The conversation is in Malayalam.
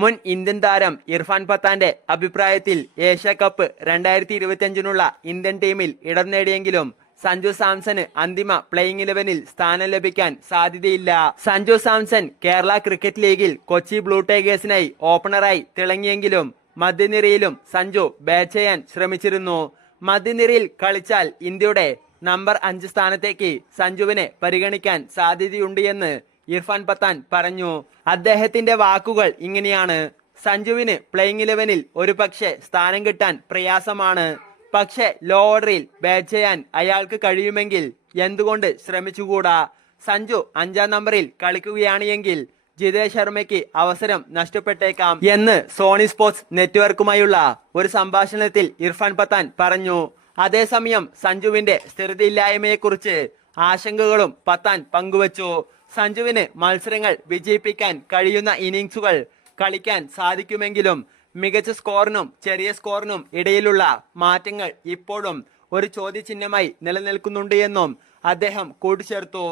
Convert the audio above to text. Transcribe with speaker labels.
Speaker 1: മുൻ ഇന്ത്യൻ താരം ഇർഫാൻ പത്താന്റെ അഭിപ്രായത്തിൽ ഏഷ്യ കപ്പ് രണ്ടായിരത്തി ഇരുപത്തിയഞ്ചിനുള്ള ഇന്ത്യൻ ടീമിൽ ഇടം നേടിയെങ്കിലും സഞ്ജു സാംസന് അന്തിമ പ്ലേയിങ് ഇലവനിൽ സ്ഥാനം ലഭിക്കാൻ സാധ്യതയില്ല. സഞ്ജു സാംസൺ കേരള ക്രിക്കറ്റ് ലീഗിൽ കൊച്ചി ബ്ലൂ ടൈഗേഴ്സിനായി ഓപ്പണറായി തിളങ്ങിയെങ്കിലും മധ്യനിരയിലും സഞ്ജു ബാറ്റ് ചെയ്യാൻ ശ്രമിച്ചിരുന്നു. മധ്യനിരയിൽ കളിച്ചാൽ ഇന്ത്യയുടെ നമ്പർ അഞ്ച് സ്ഥാനത്തേക്ക് സഞ്ജുവിനെ പരിഗണിക്കാൻ സാധ്യതയുണ്ട് എന്ന് ഇർഫാൻ പത്താൻ പറഞ്ഞു അദ്ദേഹത്തിന്റെ വാക്കുകൾ ഇങ്ങനെയാണ്. സഞ്ജുവിന് പ്ലേയിങ് ഇലവനിൽ ഒരു പക്ഷേ സ്ഥാനം കിട്ടാൻ പ്രയാസമാണ്. പക്ഷേ ലോ ഓർഡറിൽ ബാറ്റ് ചെയ്യാൻ അയാൾക്ക് കഴിയുമെങ്കിൽ എന്തുകൊണ്ട് ശ്രമിച്ചുകൂടാ? സഞ്ജു അഞ്ചാം നമ്പറിൽ കളിക്കുകയാണ് എങ്കിൽ ജിതേഷ് ശർമ്മയ്ക്ക് അവസരം നഷ്ടപ്പെട്ടേക്കാം എന്ന് സോണി സ്പോർട്സ് നെറ്റ്വർക്കുമായുള്ള ഒരു സംഭാഷണത്തിൽ ഇർഫാൻ പത്താൻ പറഞ്ഞു. അതേസമയം സഞ്ജുവിന്റെ സ്ഥിരതയില്ലായ്മയെക്കുറിച്ച് ആശങ്കകളും പത്താൻ പങ്കുവച്ചു. സഞ്ജുവിന് മത്സരങ്ങൾ വിജയിപ്പിക്കാൻ കഴിയുന്ന ഇന്നിങ്സുകൾ കളിക്കാൻ സാധിക്കുമെങ്കിലും മികച്ച സ്കോറിനും ചെറിയ സ്കോറിനും ഇടയിലുള്ള മാറ്റങ്ങൾ ഇപ്പോഴും ഒരു ചോദ്യചിഹ്നമായി നിലനിൽക്കുന്നുണ്ട് എന്നും അദ്ദേഹം കൂട്ടിച്ചേർത്തു.